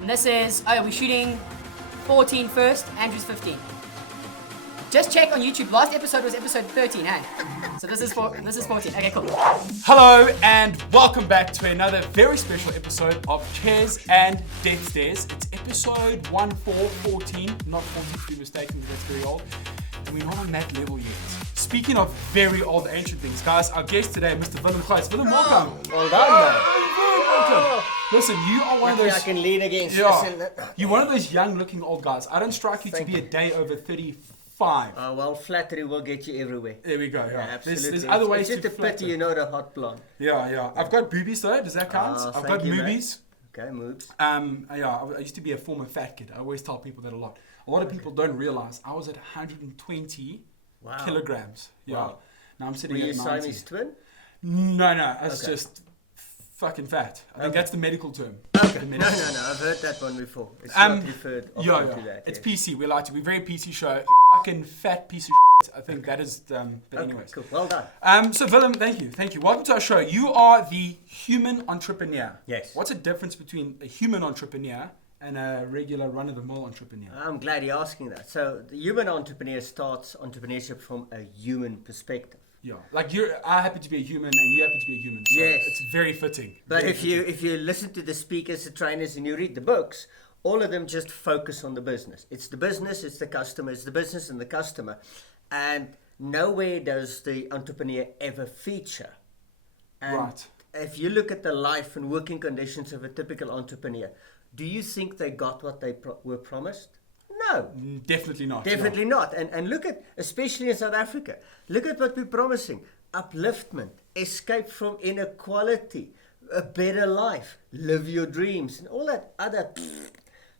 And this is, we're shooting 14 first, Andrew's 15. Just check on YouTube, last episode was episode 13, hey? So this is 14, okay, cool. Hello and welcome back to another very special episode of Chairs and Death Stairs. It's episode 14, not 40 to be mistaken, that's very old. And we're not on that level yet. Speaking of very old ancient things, guys, our guest today, Mr. Willem Gous. Willem, welcome. Well done, man. Welcome. Listen, you are one of those... I can lean against this. You're one of those young looking old guys. I don't strike you to be a day over 35. Well, flattery will get you everywhere. There we go. Yeah, absolutely. There's other ways it's to just a pity you're not a hot blonde. Yeah. I've got boobies though. Does that count? I've got movies. Okay, moves. I used to be a former fat kid. I always tell people that a lot. A lot of people don't realize I was at 120 kilograms. Yeah. Wow. Now I'm sitting at 90. Were you Siamese twin? No. It's just fucking fat. I think that's the medical term. Okay. No. I've heard that one before. It's not referred often to that. It's PC. We like to be very PC show. Fucking fat piece of shit. I think that is. But anyways. Cool. Well done. So Willem, thank you. Welcome to our show. You are the human entrepreneur. Yes. What's the difference between a human entrepreneur and a regular run-of-the-mill entrepreneur? I'm glad you're asking that. So the human entrepreneur starts entrepreneurship from a human perspective. Yeah, like I happen to be a human and you happen to be a human. So yes. It's very fitting. But if you listen to the speakers, the trainers, and you read the books, all of them just focus on the business. It's the business, it's the customer, it's the business and the customer. And nowhere does the entrepreneur ever feature. And right. If you look at the life and working conditions of a typical entrepreneur, do you think they got what they were promised? No. Definitely not. Definitely not. And look at, especially in South Africa, look at what we're promising. Upliftment, escape from inequality, a better life, live your dreams, and all that other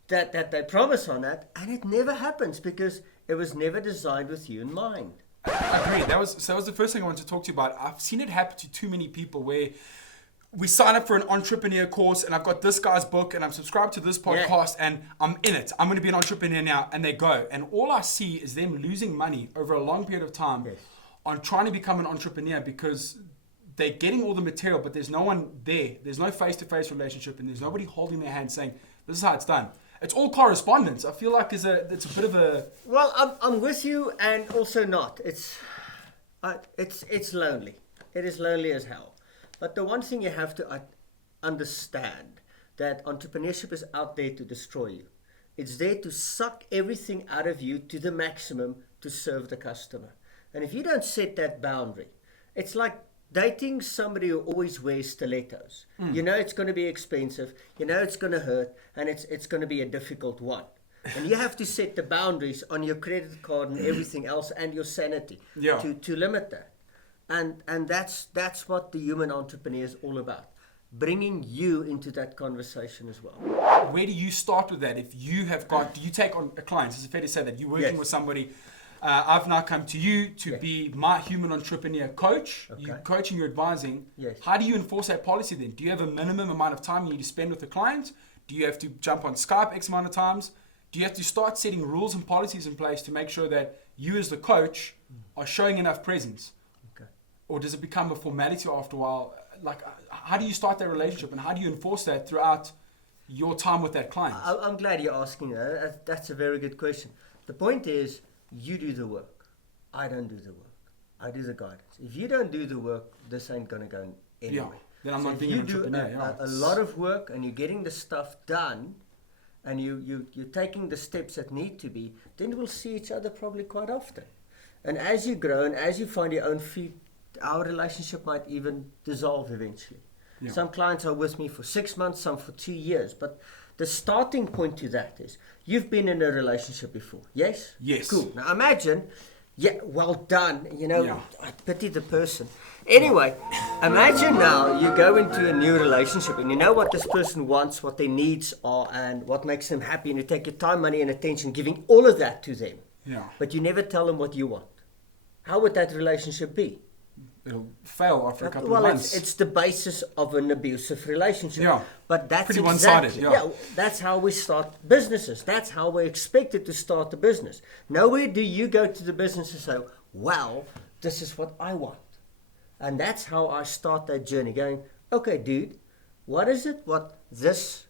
that they promise on that, and it never happens because it was never designed with you in mind. I agree. That was the first thing I wanted to talk to you about. I've seen it happen to too many people where we sign up for an entrepreneur course and I've got this guy's book and I'm subscribed to this podcast and I'm in it. I'm going to be an entrepreneur now, and they go. And all I see is them losing money over a long period of time on trying to become an entrepreneur because they're getting all the material, but there's no one there. There's no face-to-face relationship and there's nobody holding their hand saying, this is how it's done. It's all correspondence. I feel like it's a bit of a... Well, I'm with you and also not. It's lonely. It is lonely as hell. But the one thing you have to understand, that entrepreneurship is out there to destroy you. It's there to suck everything out of you to the maximum to serve the customer. And if you don't set that boundary, it's like dating somebody who always wears stilettos. You know it's going to be expensive, you know it's going to hurt, and it's going to be a difficult one. And you have to set the boundaries on your credit card and everything else and your sanity to limit that. And that's what the human entrepreneur is all about. Bringing you into that conversation as well. Where do you start with that? If you have got, do you take on a client? Is it fair to say that you're working with somebody? I've now come to you to be my human entrepreneur coach. Okay. You're coaching, you're advising. Yes. How do you enforce that policy then? Do you have a minimum amount of time you need to spend with the client? Do you have to jump on Skype X amount of times? Do you have to start setting rules and policies in place to make sure that you as the coach are showing enough presence? Or does it become a formality after a while? Like, how do you start that relationship and how do you enforce that throughout your time with that client? I'm glad you're asking that. That's a very good question. The point is, you do the work. I don't do the work. I do the guidance. If you don't do the work, this ain't going to go anywhere. Yeah, then I'm not being an entrepreneur. You do a lot of work and you're getting the stuff done and you're taking the steps that need to be, then we'll see each other probably quite often. And as you grow and as you find your own feet, our relationship might even dissolve eventually. Yeah. Some clients are with me for 6 months, some for 2 years. But the starting point to that is, you've been in a relationship before, yes? Yes. Cool. Now imagine, well done, I pity the person. Anyway, imagine now you go into a new relationship and you know what this person wants, what their needs are and what makes them happy, and you take your time, money and attention, giving all of that to them. Yeah. But you never tell them what you want. How would that relationship be? It'll fail after a couple of months. It's the basis of an abusive relationship. Yeah. But that's pretty one-sided. Yeah. That's how we start businesses. That's how we're expected to start a business. Nowhere do you go to the business and say, well, this is what I want. And that's how I start that journey, going, okay, dude, what is it what this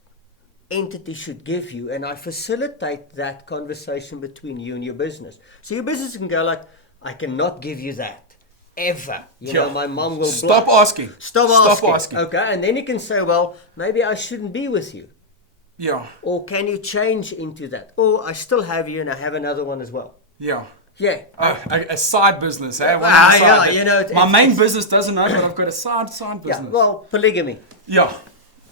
entity should give you, and I facilitate that conversation between you and your business. So your business can go like, I cannot give you that ever. You know, my mom will Stop block. asking. Stop asking. Okay, and then you can say, well, maybe I shouldn't be with you. Yeah. Or can you change into that? Or I still have you and I have another one as well. Yeah. Yeah. A side business, eh? Yeah, you know. My main business doesn't know, but I've got a side business. Yeah, well, polygamy. Yeah.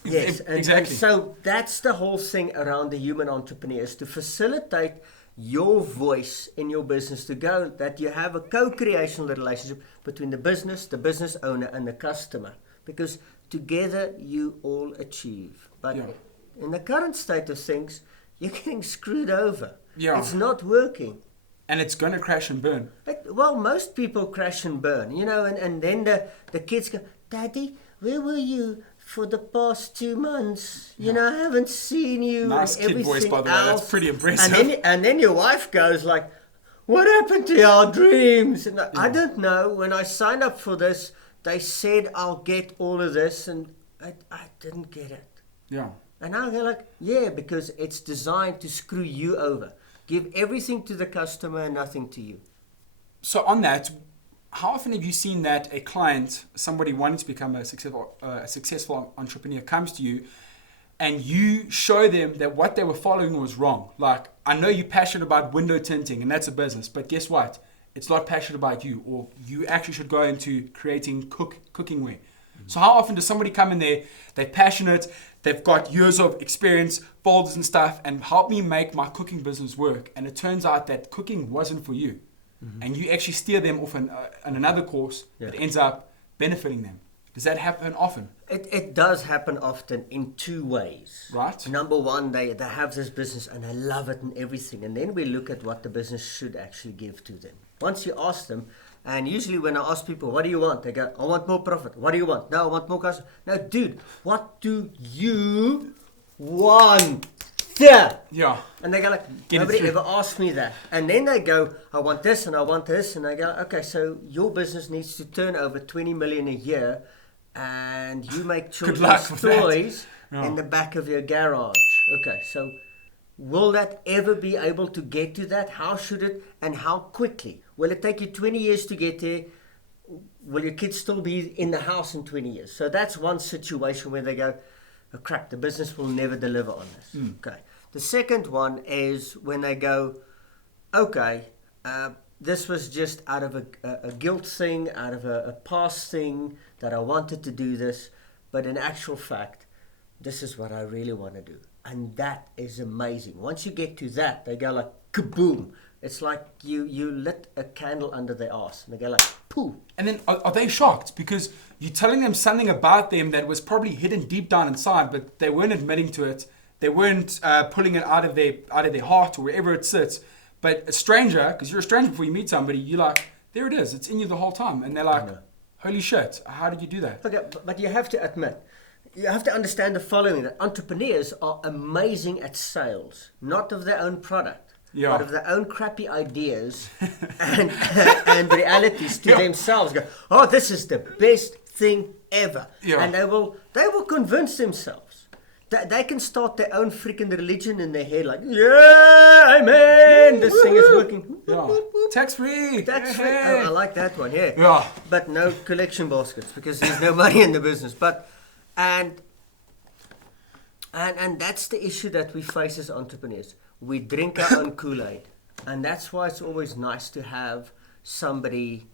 Yes, Exactly. And so that's the whole thing around the human entrepreneur, is to facilitate your voice in your business, to go that you have a co-creational relationship between the business owner and the customer, because together you all achieve. But in the current state of things, you're getting screwed over. Yeah. It's not working. And it's going to crash and burn. Well, most people crash and burn, you know, and then the kids go, Daddy, where were you for the past 2 months? You know, I haven't seen you. Nice and kid voice, by the way. else. That's pretty impressive. And then your wife goes like, what happened to our dreams? And I don't know. When I signed up for this, they said I'll get all of this, and I didn't get it. Yeah. And now they're like, yeah, because it's designed to screw you over. Give everything to the customer and nothing to you. So on that, how often have you seen that a client, somebody wanting to become a successful entrepreneur, comes to you and you show them that what they were following was wrong? Like, I know you're passionate about window tinting and that's a business, but guess what? It's not passionate about you, or you actually should go into creating cooking wear. So how often does somebody come in there, they're passionate, they've got years of experience, folders and stuff, and help me make my cooking business work, and it turns out that cooking wasn't for you, and you actually steer them off on another course that ends up benefiting them. Does that happen often? It does happen often in 2 ways. Right. Number one, they have this business and they love it and everything, and then we look at what the business should actually give to them. Once you ask them, and usually when I ask people, what do you want? They go, I want more profit. What do you want? No, I want more customers. No, dude, what do you want? Yeah. And they go like, nobody ever asked me that. And then they go, I want this and I want this. And I go, okay, so your business needs to turn over 20 million a year, and you make children's toys in the back of your garage. Okay, so will that ever be able to get to that? How should it, and how quickly? Will it take you 20 years to get there? Will your kids still be in the house in 20 years? So that's one situation where they go, oh crap, the business will never deliver on this. Okay. The second one is when they go, okay, this was just out of a guilt thing, out of a past thing that I wanted to do this, but in actual fact, this is what I really want to do. And that is amazing. Once you get to that, they go like, kaboom. It's like you lit a candle under their ass, and they go like, poof. And then are they shocked? Because you're telling them something about them that was probably hidden deep down inside, but they weren't admitting to it. They weren't pulling it out of their heart or wherever it sits. But a stranger, because you're a stranger before you meet somebody, you're like, there it is. It's in you the whole time. And they're like, holy shit, how did you do that? Okay, but you have to admit, you have to understand the following, that entrepreneurs are amazing at sales, not of their own product, but of their own crappy ideas and realities to themselves. Go, oh, this is the best thing ever. Yeah. And they will convince themselves. They can start their own freaking religion in their head, like, yeah, amen, this thing is working. Yeah. Tax-free. Tax-free. Oh, I like that one, yeah. But no collection baskets, because there's no money in the business. But and that's the issue that we face as entrepreneurs. We drink our own Kool-Aid. And that's why it's always nice to have somebody,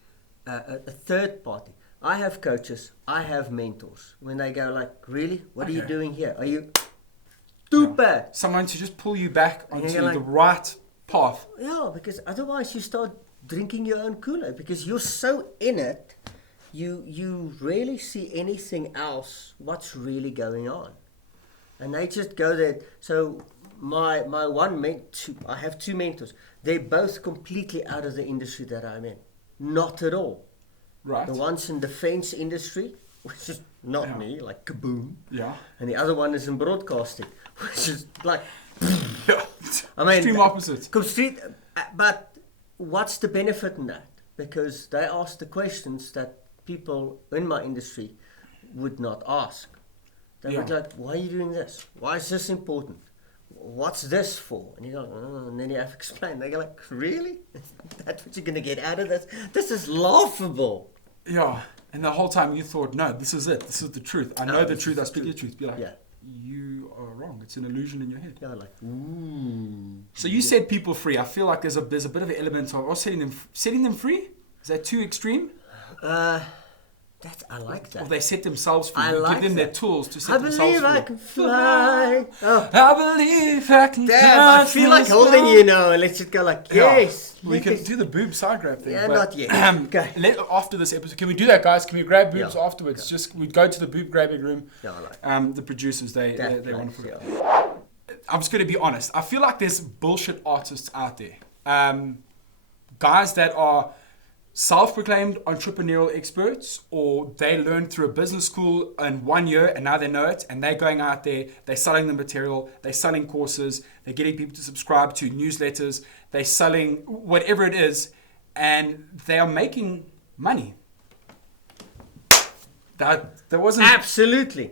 a third party. I have coaches, I have mentors. When they go like, really? What are you doing here? Are you stupid? Someone to just pull you back onto the right path. Yeah, because otherwise you start drinking your own Kool-Aid, because you're so in it, you rarely see anything else, what's really going on. And they just go there. So my one I have 2 mentors. They're both completely out of the industry that I'm in. Not at all. Right. The one's in defense industry, which is not me, like kaboom. Yeah. And the other one is in broadcasting, which is like, I mean, extreme opposites. But what's the benefit in that? Because they ask the questions that people in my industry would not ask. They Yeah. would like, why are you doing this? Why is this important? What's this for? And you go, oh, and then you have to explain. They go like, really? That's what you're going to get out of this? This is laughable. Yeah. And the whole time you thought, no, this is it. This is the truth. I know the truth. I speak the truth. Be like, Yeah. you are wrong. It's an illusion in your head. Yeah, like, ooh. So you set people free. I feel like there's a bit of an element of setting them free. Is that too extreme? I like that. Or they set themselves free. I You like give them that. their tools to I set themselves free. believe I can fly. Oh, I believe I can damn, I feel like holding you now. And let's just go like, yes. We can yes. do the boob side grab thing. Yeah, but, not yet. Okay. After this episode, can we do that, guys? Can we grab boobs Yeah. afterwards? Okay. Just we go to the boob grabbing room. Yeah, I like The producers, they wonderful. yeah. I'm just going to be honest. I feel like there's bullshit artists out there. Guys that are self-proclaimed entrepreneurial experts, or they learned through a business school in 1 year and now they know it, and they're going out there, they're selling the material, they're selling courses, they're getting people to subscribe to newsletters, they're selling whatever it is, and they are making money. That wasn't... Absolutely.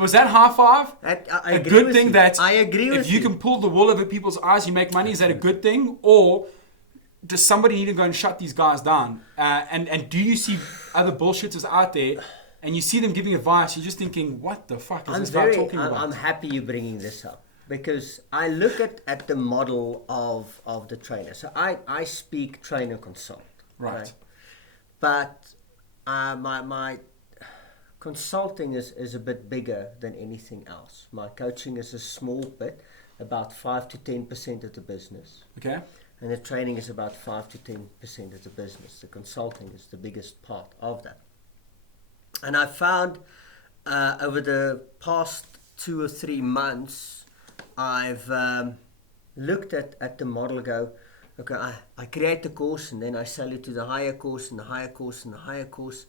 Was that high five? I A agree good with thing you. that I agree with if you can pull the wool over people's eyes, you make money. Is that a good thing, or does somebody need to go and shut these guys down? And do you see other bullshitters out there, and you see them giving advice? You're just thinking, what the fuck is this guy talking about? I'm happy you're bringing this up, because I look at the model of the trainer. So I speak trainer consult. Right. Okay? But my consulting is a bit bigger than anything else. My coaching is a small bit, about 5 to 10% of the business. Okay. And the training is about 5 to 10% of the business. The consulting is the biggest part of that. And I found over the past 2 or 3 months, I've looked at the model, go, okay, I create the course and then I sell it to the higher course and the higher course and the higher course.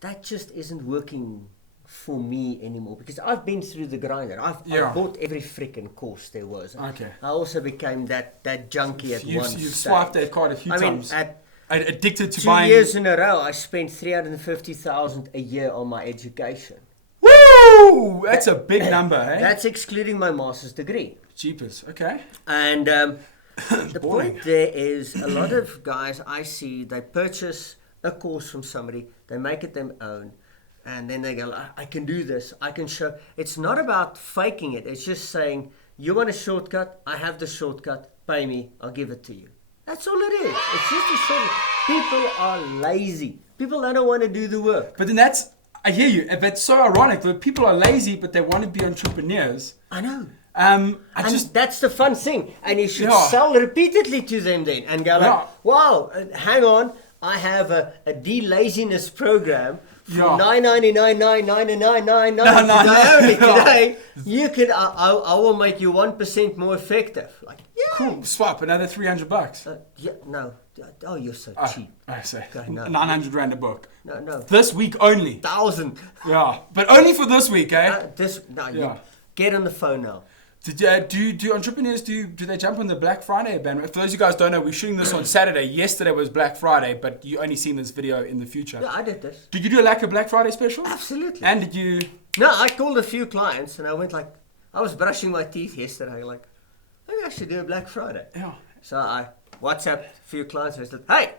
That just isn't working for me anymore, because I've been through the grinder. I've bought every freaking course there was. Okay. I also became that junkie at one You've stage. swiped that card a few times. Addicted to 2 buying. years in a row, I spent $350,000 a year on my education. Woo! That's a big number, eh? That's excluding my master's degree. Jeepers. Okay. And the Boring. point there is, a lot of guys I see, they purchase a course from somebody, they make it their own, and then they go, I can do this, I can show. It's not about faking it. It's just saying, you want a shortcut? I have the shortcut. Pay me. I'll give it to you. That's all it is. It's just a shortcut. People are lazy. People don't want to do the work. But then I hear you. That's so ironic that people are lazy, but they want to be entrepreneurs. I know. That's the fun thing. And you should Yeah. sell repeatedly to them then. And go like, Yeah. wow, hang on. I have a de-laziness program for Yeah. $9.99 today. You can, I will make you 1% more effective. Like, yeah. cool. Swap another $300. Yeah, no. Oh, you're so cheap. I say Okay, no. 900 rand a book. No. This week only. 1,000. Yeah, but only for this week, eh? You get on the phone now. Do entrepreneurs do they jump on the Black Friday bandwagon? For those of you guys don't know, we're shooting this on Saturday. Yesterday was Black Friday, but you only seen this video in the future. Yeah, I did this. Did you do a Black Friday special? Absolutely. And did you? No, I called a few clients and I went like, I was brushing my teeth yesterday, like, maybe I should do a Black Friday. Yeah. So I WhatsApped a few clients and I said, hey,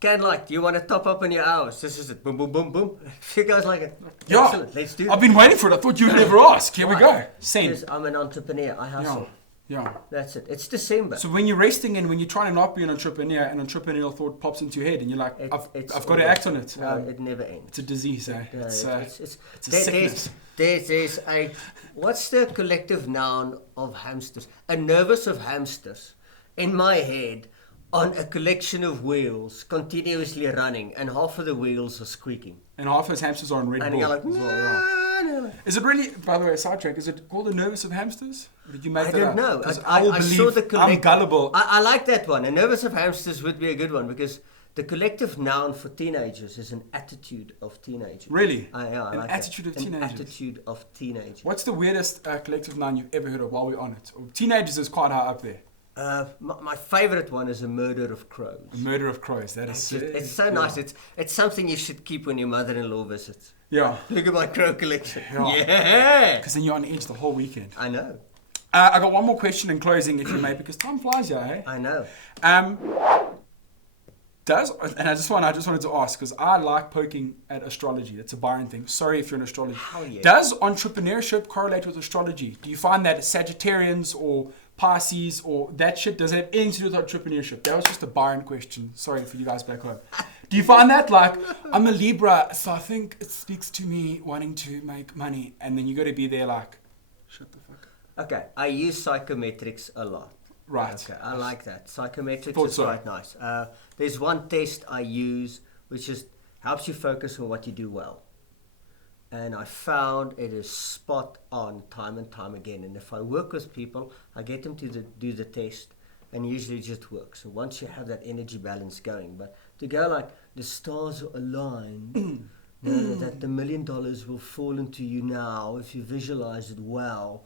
Canlight, do you want to top up on your hours? This is it. Boom, boom, boom, boom. She goes like it. Yeah. Excellent. Let's do it. I've been waiting for it. I thought you would never ask. Here we go. Send. Because I'm an entrepreneur. I hustle. Yeah. That's it. It's December. So when you're resting and when you're trying to not be an entrepreneur, an entrepreneurial thought pops into your head and you're like, I've got to act on it. No, it never ends. It's a disease, eh? No, It's a there's, sickness. There's a, what's the collective noun of hamsters? A nervous of hamsters in my head on a collection of wheels continuously running, and half of the wheels are squeaking. And half those hamsters are on Red And Bull. you're like, as well, yeah. no. Is it really, by the way, a sidetrack, is it called the nervous of hamsters? Or did you make I that don't up? know. 'Cause I will saw the believe I'm gullible. I like that one. A nervous of hamsters would be a good one, because the collective noun for teenagers is an attitude of teenagers. Really? Yeah, I An like attitude that. of teenagers. An attitude of teenagers. What's the weirdest collective noun you've ever heard of while we're on it? Teenagers is quite high up there. My favorite one is A Murder of Crows. A Murder of Crows. That is It's so nice. It's something you should keep when your mother-in-law visits. Yeah. Look at my crow collection. Yeah. Yeah. Because then you're on edge the whole weekend. I know. I got one more question in closing, if you may, because time flies, yeah, hey? I know. And I just wanted to ask, because I like poking at astrology. That's a Byron thing. Sorry if you're in astrology. Hell yeah. Does entrepreneurship correlate with astrology? Do you find that Sagittarians or Pisces or that shit, does it have anything to do with entrepreneurship? That was just a Byron question. Sorry for you guys back home. Do you find that, like, I'm a Libra, so I think it speaks to me wanting to make money, and then you got to be there like, shut the fuck up. Okay, I use psychometrics a lot. Right. Okay, I like that. Psychometrics Thought is so. quite nice. There's one test I use which just helps you focus on what you do well. And I found it is spot on time and time again. And if I work with people, I get them to do the test, and usually it just works. So once you have that energy balance going, but to go like the stars are aligned, that the $1 million will fall into you now if you visualize it well.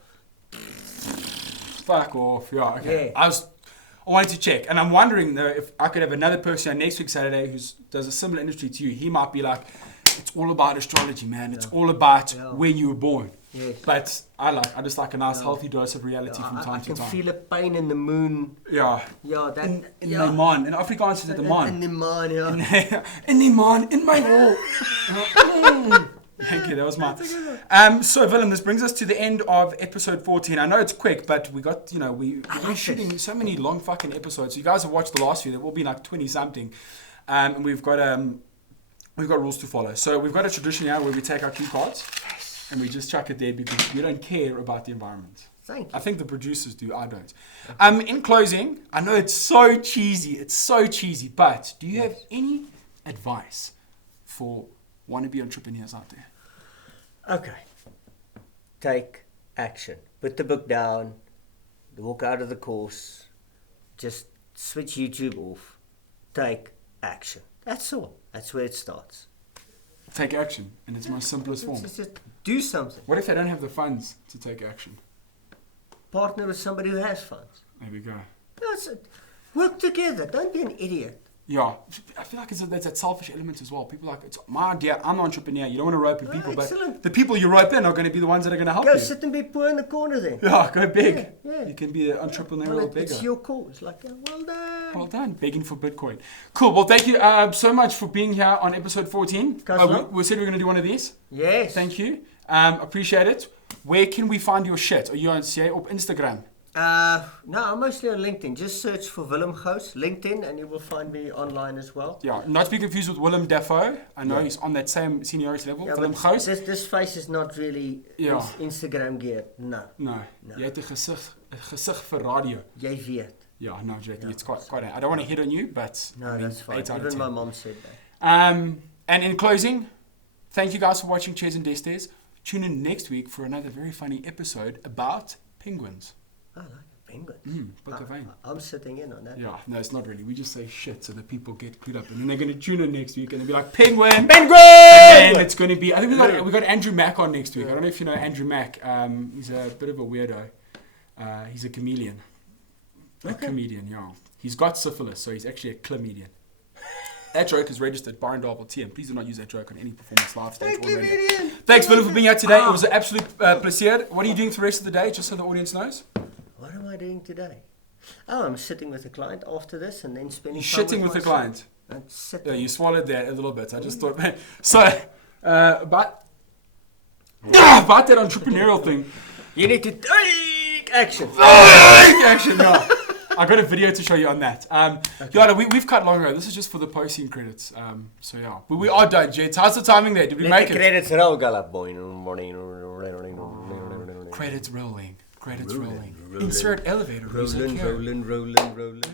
Fuck off. Yeah, okay. Yeah. I wanted to check, and I'm wondering though if I could have another person on next week Saturday who does a similar industry to you. He might be like, it's all about astrology, man. It's all about when you were born. Yes. But I just like a nice healthy dose of reality from time to time. I can feel a pain in the moon. Yeah. Yeah, that In the maan. In Afrikaans is it the maan. In the maan, yeah. In the maan, in my hole. Thank you, that was mine. So Willem, this brings us to the end of episode 14. I know it's quick, but we got, we're shooting so many long fucking episodes. You guys have watched the last few, there will be like 20 something. And we've got rules to follow. So we've got a tradition here where we take our cue cards and we just chuck it there because we don't care about the environment. Thank you. I think the producers do, I don't. In closing, I know it's so cheesy, but do you have any advice for wannabe entrepreneurs out there? Okay. Take action. Put the book down. Walk out of the course. Just switch YouTube off. Take action. That's all. That's where it starts. Take action in its most simplest form. Just do something. What if they don't have the funds to take action? Partner with somebody who has funds. There we go. Work together. Don't be an idiot. Yeah, I feel like there's that selfish element as well. People are like, it's my idea, I'm an entrepreneur. You don't want to rope in people, but the people you rope in are going to be the ones that are going to help you. Go sit and be poor in the corner then. Yeah, go big. Yeah. You can be an entrepreneurial beggar. It's your call. It's like, well done. Well done, begging for Bitcoin. Cool, well thank you so much for being here on episode 14. We said we were going to do one of these. Yes. Thank you. Appreciate it. Where can we find your shit? Are you on Instagram? No, I'm mostly on LinkedIn. Just search for Willem Gous, LinkedIn, and you will find me online as well. Yeah, not to be confused with Willem Dafoe. I know he's on that same seniority level. Yeah, Willem Gous. This face is not really Instagram geared. No. Jy het 'n gesig vir radio. Jy weet. Yeah, no, Jackie, it's quite. I don't want to hit on you, but no, that's fine. Even my mom said that. And in closing, thank you guys for watching Chairs and Destes. Tune in next week for another very funny episode about penguins. I like penguins. I'm sitting in on that. Yeah, no, it's not really. We just say shit so that people get clued up, and then they're going to tune in next week and they'll be like, penguin! And it's going to be. I think we got Andrew Mack on next week. I don't know if you know Andrew Mack. He's a bit of a weirdo. He's a chameleon. A comedian, yeah. He's got syphilis, so he's actually a chlamydian. That joke is registered Byron TM. Please do not use that joke on any performance live stage or radio. Thanks, Willem, for being here today. It was an absolute pleasure. What are you doing for the rest of the day, just so the audience knows? What am I doing today? Oh, I'm sitting with a client after this and then spending time with my the client? Yeah, you swallowed that a little bit. I just thought, man. So, about that entrepreneurial thing. You need to take action. Action, yeah. I got a video to show you on that. We've cut long ago. This is just for the posting credits. So yeah, but we are done, Jets. How's the timing there? Did we make it? Credits roll, Gallup boy. Credits rolling. Insert elevator. Rolling.